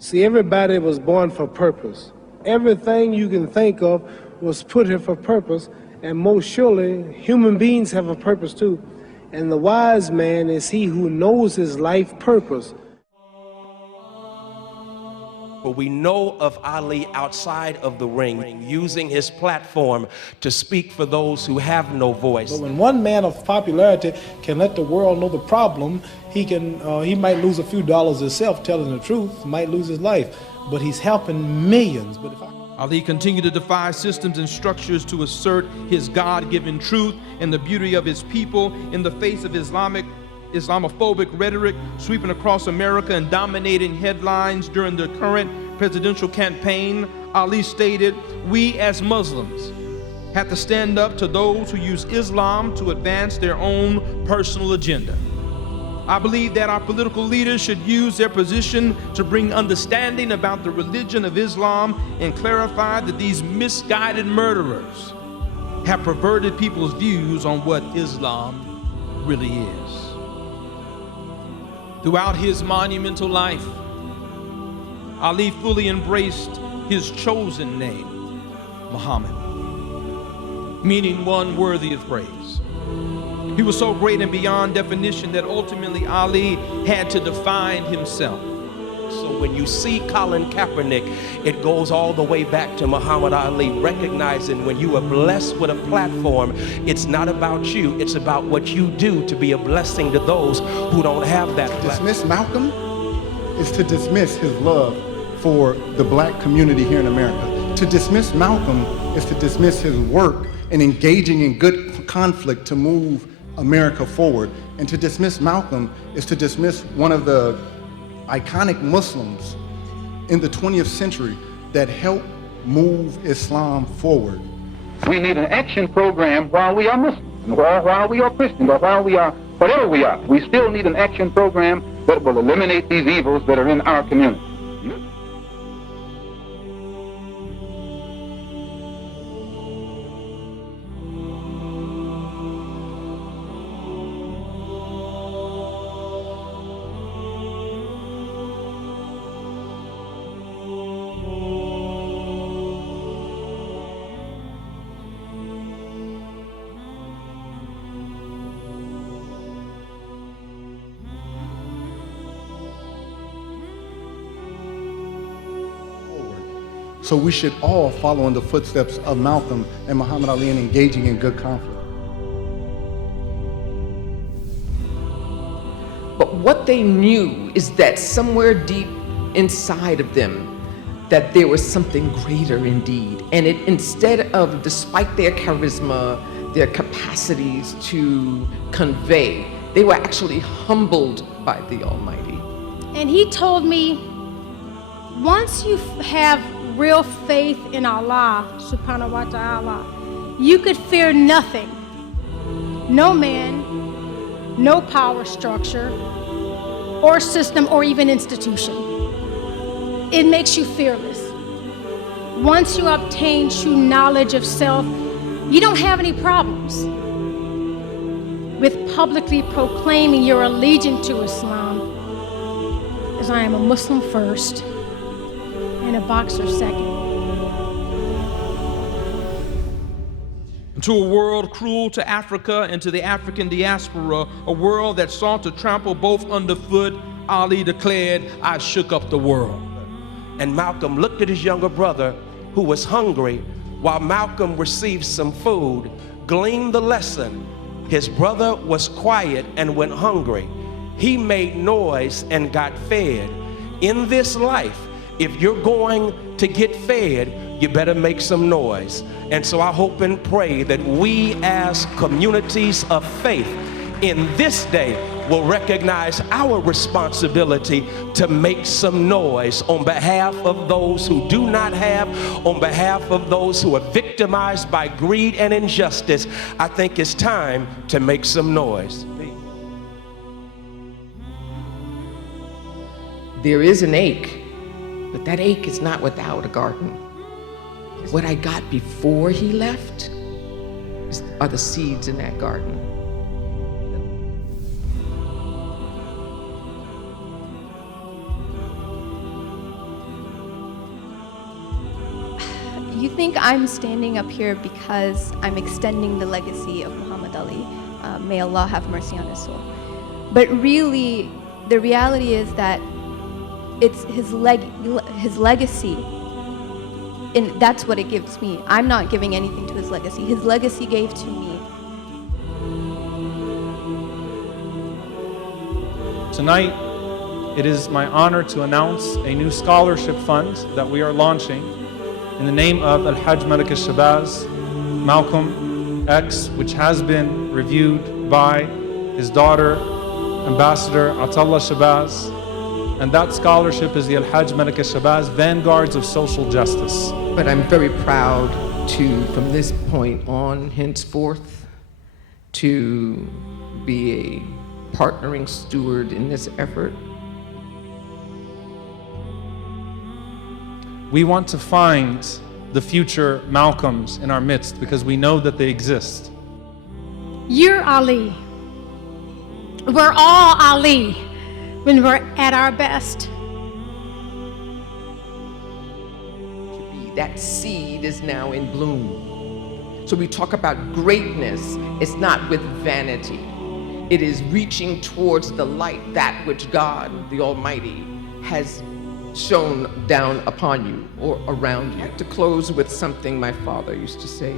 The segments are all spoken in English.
See, everybody was born for purpose. Everything you can think of was put here for purpose, and most surely human beings have a purpose too. And the wise man is he who knows his life purpose. But we know of Ali outside of the ring, using his platform to speak for those who have no voice. But when one man of popularity can let the world know the problem, he might lose a few dollars himself telling the truth, might lose his life, but he's helping millions. But Ali continued to defy systems and structures to assert his God-given truth and the beauty of his people in the face of Islamophobic rhetoric sweeping across America and dominating headlines during the current presidential campaign. Ali stated, "We as Muslims have to stand up to those who use Islam to advance their own personal agenda. I believe that our political leaders should use their position to bring understanding about the religion of Islam and clarify that these misguided murderers have perverted people's views on what Islam really is." Throughout his monumental life, Ali fully embraced his chosen name, Muhammad, meaning one worthy of praise. He was so great and beyond definition that ultimately Ali had to define himself. So when you see Colin Kaepernick, it goes all the way back to Muhammad Ali, recognizing when you are blessed with a platform, it's not about you, it's about what you do to be a blessing to those who don't have that platform. Dismiss Malcolm is to dismiss his love for the black community here in America. To dismiss Malcolm is to dismiss his work in engaging in good conflict to move America forward. And to dismiss Malcolm is to dismiss one of the iconic Muslims in the 20th century that helped move Islam forward. We need an action program while we are Muslims, while we are Christians, or while we are whatever we are. We still need an action program that will eliminate these evils that are in our community. So we should all follow in the footsteps of Malcolm and Muhammad Ali in engaging in good conflict. But what they knew is that somewhere deep inside of them, that there was something greater indeed. And instead of, despite their charisma, their capacities to convey, they were actually humbled by the Almighty. And he told me, once you have real faith in Allah, subhanahu wa ta'ala, you could fear nothing. No man, no power structure, or system, or even institution. It makes you fearless. Once you obtain true knowledge of self, you don't have any problems with publicly proclaiming your allegiance to Islam, as I am a Muslim first and a boxer second. To a world cruel to Africa and to the African diaspora, a world that sought to trample both underfoot, Ali declared, "I shook up the world." And Malcolm looked at his younger brother who was hungry. While Malcolm received some food, gleaned the lesson. His brother was quiet and went hungry. He made noise and got fed. In this life, if you're going to get fed, you better make some noise. And so I hope and pray that we as communities of faith in this day will recognize our responsibility to make some noise on behalf of those who do not have, on behalf of those who are victimized by greed and injustice. I think it's time to make some noise. There is an ache, but that ache is not without a garden. What I got before he left are the seeds in that garden. You think I'm standing up here because I'm extending the legacy of Muhammad Ali. May Allah have mercy on his soul. But really, the reality is that it's his legacy, and that's what it gives me. I'm not giving anything to his legacy. His legacy gave to me. Tonight, it is my honor to announce a new scholarship fund that we are launching in the name of Al-Hajj Malik Shabazz, Malcolm X, which has been reviewed by his daughter, Ambassador Atallah Shabazz. And that scholarship is the Al-Hajj Malik Shabazz Vanguards of Social Justice. But I'm very proud to, from this point on, henceforth, to be a partnering steward in this effort. We want to find the future Malcolms in our midst because we know that they exist. You're Ali. We're all Ali when we're at our best. That seed is now in bloom. So we talk about greatness. It's not with vanity. It is reaching towards the light, that which God, the Almighty, has shone down upon you or around you. To close with something my father used to say.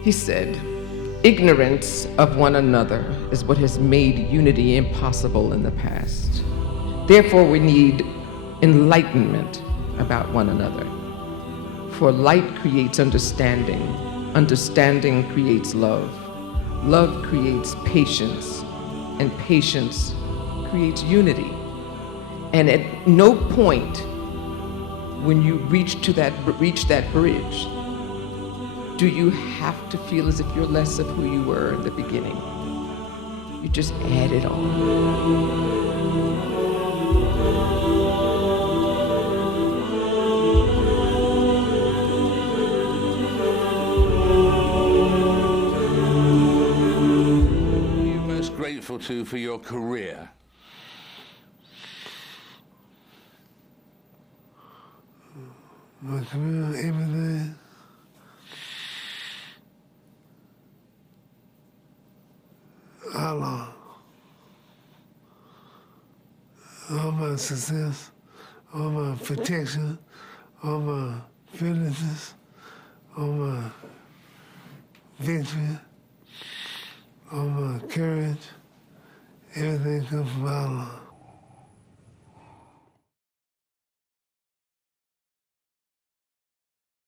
He said, "Ignorance of one another is what has made unity impossible in the past. Therefore, we need enlightenment about one another. For light creates understanding. Understanding creates love. Love creates patience. And patience creates unity. And at no point when you reach that bridge, do you have to feel as if you're less of who you were in the beginning. You just add it on." Grateful to for your career? My career, everything. Allah. All my success, all my protection, all my feelings, all my victory, all my courage, everything comes from Allah.